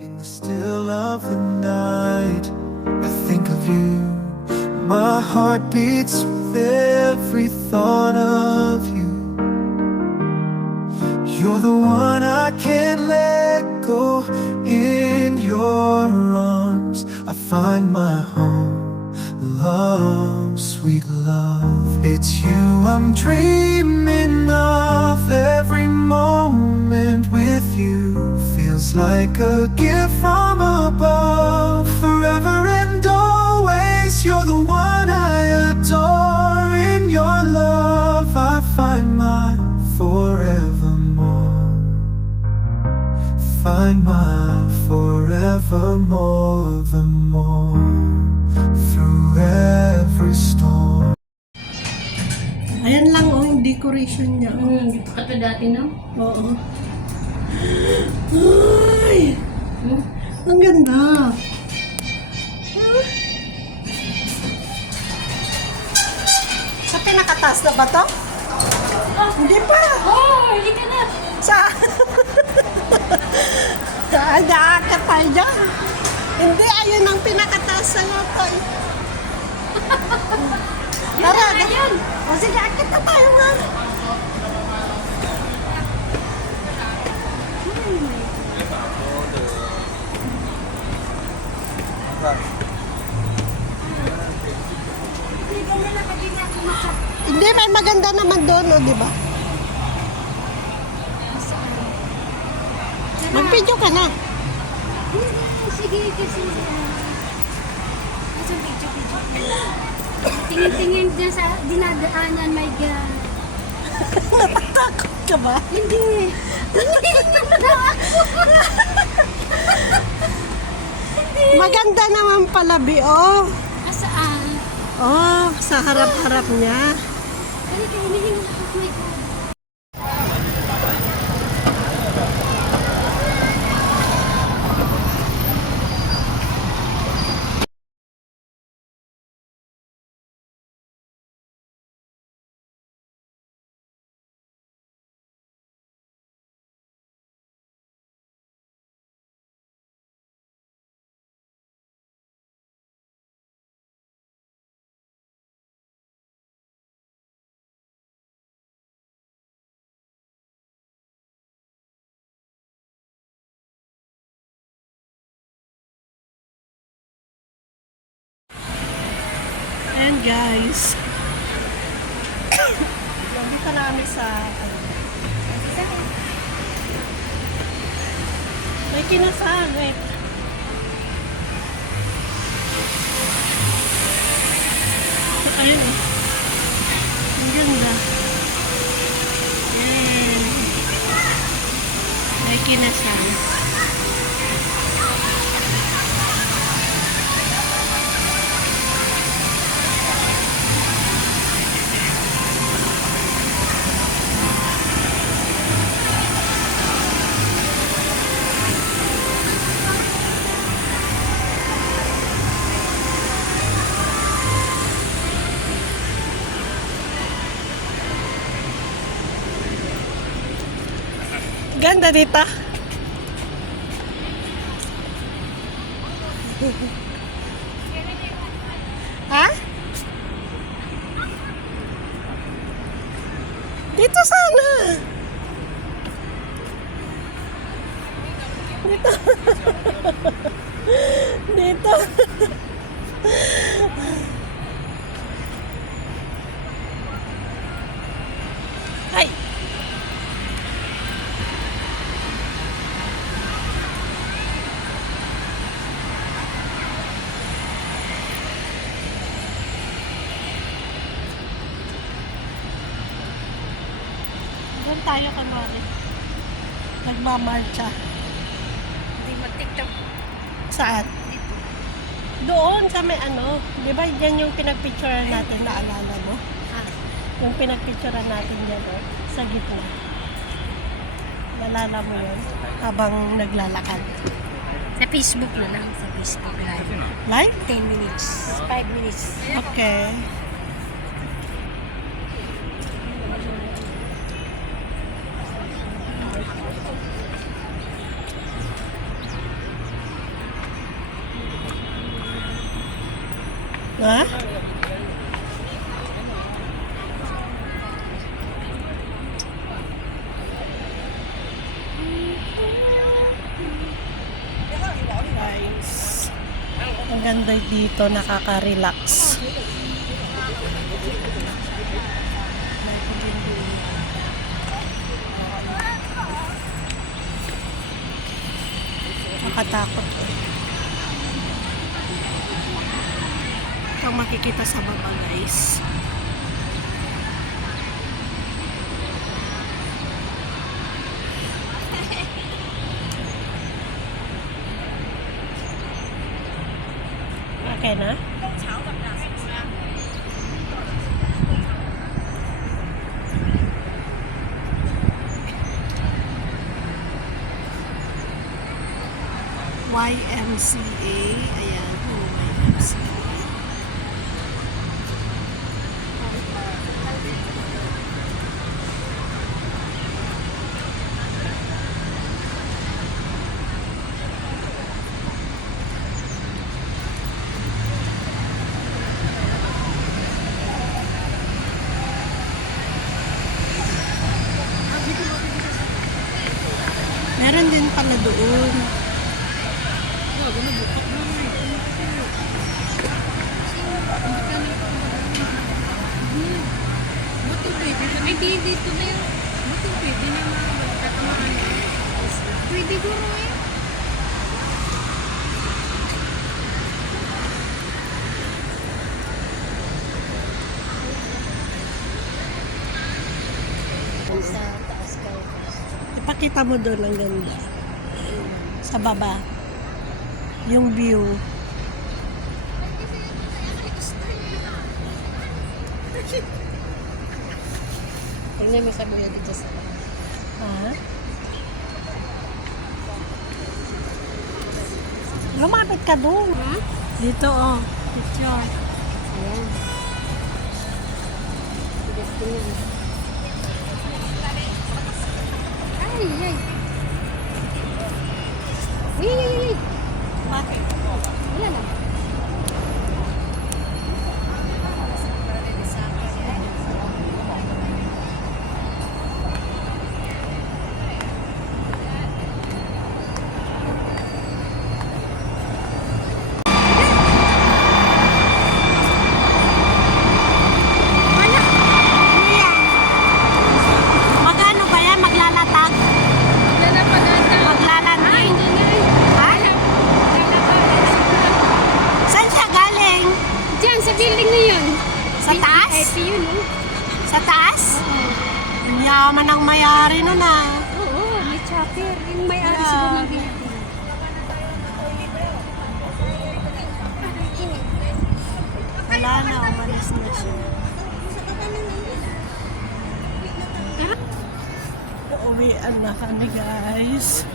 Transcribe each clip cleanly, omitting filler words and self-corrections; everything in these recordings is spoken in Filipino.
In the still of the night, I think of you. My heart beats with every thought of you. You're the one I can't let go. In your arms I find my home. Love, sweet love, it's you I'm dreaming of. Every moment with you feels like a gift from above. Forever and always, you're the one I adore. In your love I find my forevermore. Find my forevermore, the more through every storm. Ayan lang oh, yung decoration niya. Hindi pa ka dati, no? Oo. Ay! Ang ganda. Sa pinakataas na ba to? Hindi pa. Hindi ka na. Sa... Ay, nakakit tayo dyan. Hindi, ayun ang pinakataas sa loto. Tara, Ayun. o sige, akit na tayo nga. Hindi, may maganda naman doon, o, di ba? Mag-video ka na. Sige, kasi... Kasi video. Tingin-tingin dyan sa dinadaanan, my God. Natatakot ka ba? Hindi. Maganda naman pala, oh. Asaan? Oh, sa harap-harap niya. Halika, hinihinga ako, my God. Ayan guys. Nandito na kami sa... May kinasal, wait. Ayun. Ang ganda. Ayan. May kinasal. Ganda dito. Ha? Dito sana. Dito. Dito. Ay. Doon tayo kanwari. Nagmamarcha. Hindi mag-tiktok. Saan? Dito. Doon sa may ano. Di ba yan yung pinagpicturean natin, naalala mo? Yung pinagpicturean natin yan, oh, sa gitna. Naalala mo yun? Habang naglalakad. Sa Facebook na lang. Sa Facebook live. Live? 10 minutes. 5 minutes. Okay. Ha? Guys, ang ganda dito, nakaka-relax. Nakatakot eh. Ito ang makikita sa baba, guys. Okay na? YMCA. Ayan, yung YMCA. Meron din pala doon. Ay, di, dito na yun. Buto pwede na magkatamaan. Pwede guro eh. Sa taas ka. Ipakita mo doon ang ganda. Sa baba. Yung view. Tingnan mo sa buya dito sa Ha? Lumapit ka doon. ha? Dito oh. Picture. Ayan. Gusto niya. Ay, ay. Ay. Bakit? Wala na. Magano ba yan? Maglalatag? Wala na pa ganda. Maglalandi? Ay, hindi na eh. Ha? Wala pa. Saan siya galing? Diyan, sa building na yun. Sa taas? Ito yun, oh. Sa taas? Ang yaman ang mayari nun ah. Oo, may chopper. Yung may-ari Yeah. siguro ng building. Wala na, umalis na siya. Uuwian na kami guys.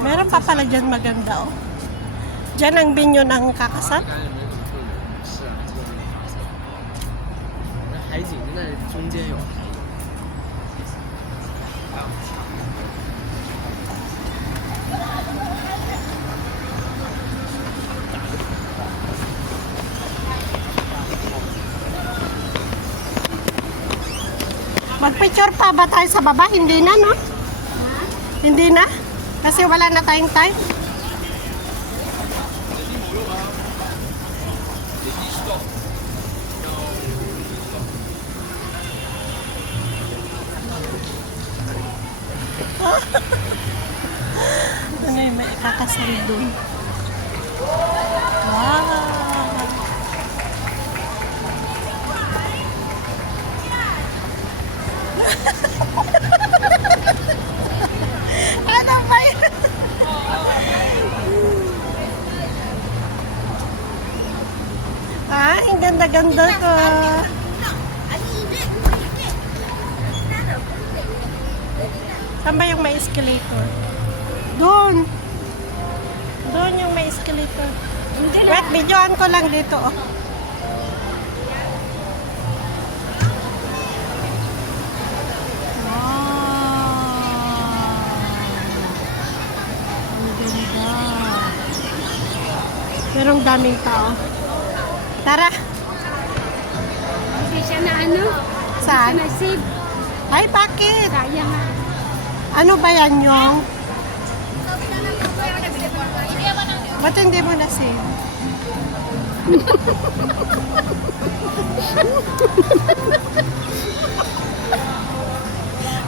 Meron pa pala dyan maganda oh. Dyan ang binyo ng kakasal. 是啊，这个地方是。那海景在中间有。 Magpicture pa ba tayo sa baba? Hindi na, no? Hindi na? Kasi wala na tayong time. Ano yung may kakasal doon? Wow! Ano ba yun? Ang ganda-ganda ko. Saan ba yung may escalator? Doon. Doon yung may escalator. Wait, videoan ko lang dito. Oh. Wow. Ang ganda. Merong daming tao. Tara! Kasi siya na ano? Saan? Na save. Ay, bakit? Kaya nga. Ano ba yan yung? Ba't hindi mo na-save?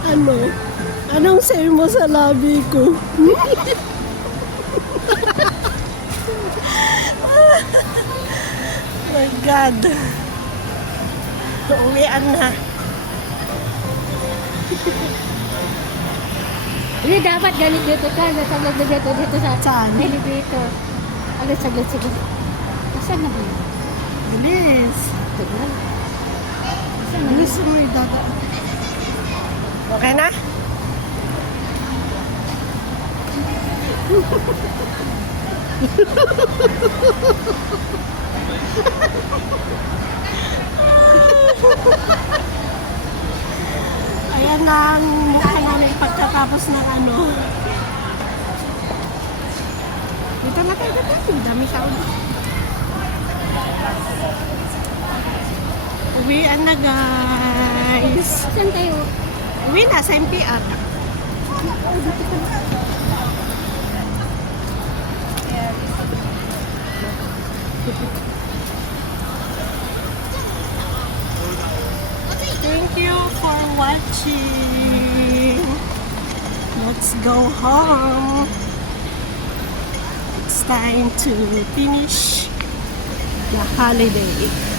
Ano? Anong save mo sa labi ko? My God. Uwian na. Hindi dapat galit dito ka. Nasaglag na dito sa Saan? elevator. Agad saglit sige. Nasaan na ba yun? Bilis. Tagal. Nasaan na Bilis mo yung dada. Okay na? Ayan na ang mukha namin pagkatapos ng ano. Dito na tayo. Ang dami tao. Uwian na guys. Saan tayo? Uwi na sa MPR. Thank you for watching. Let's go home. It's time to finish the holiday.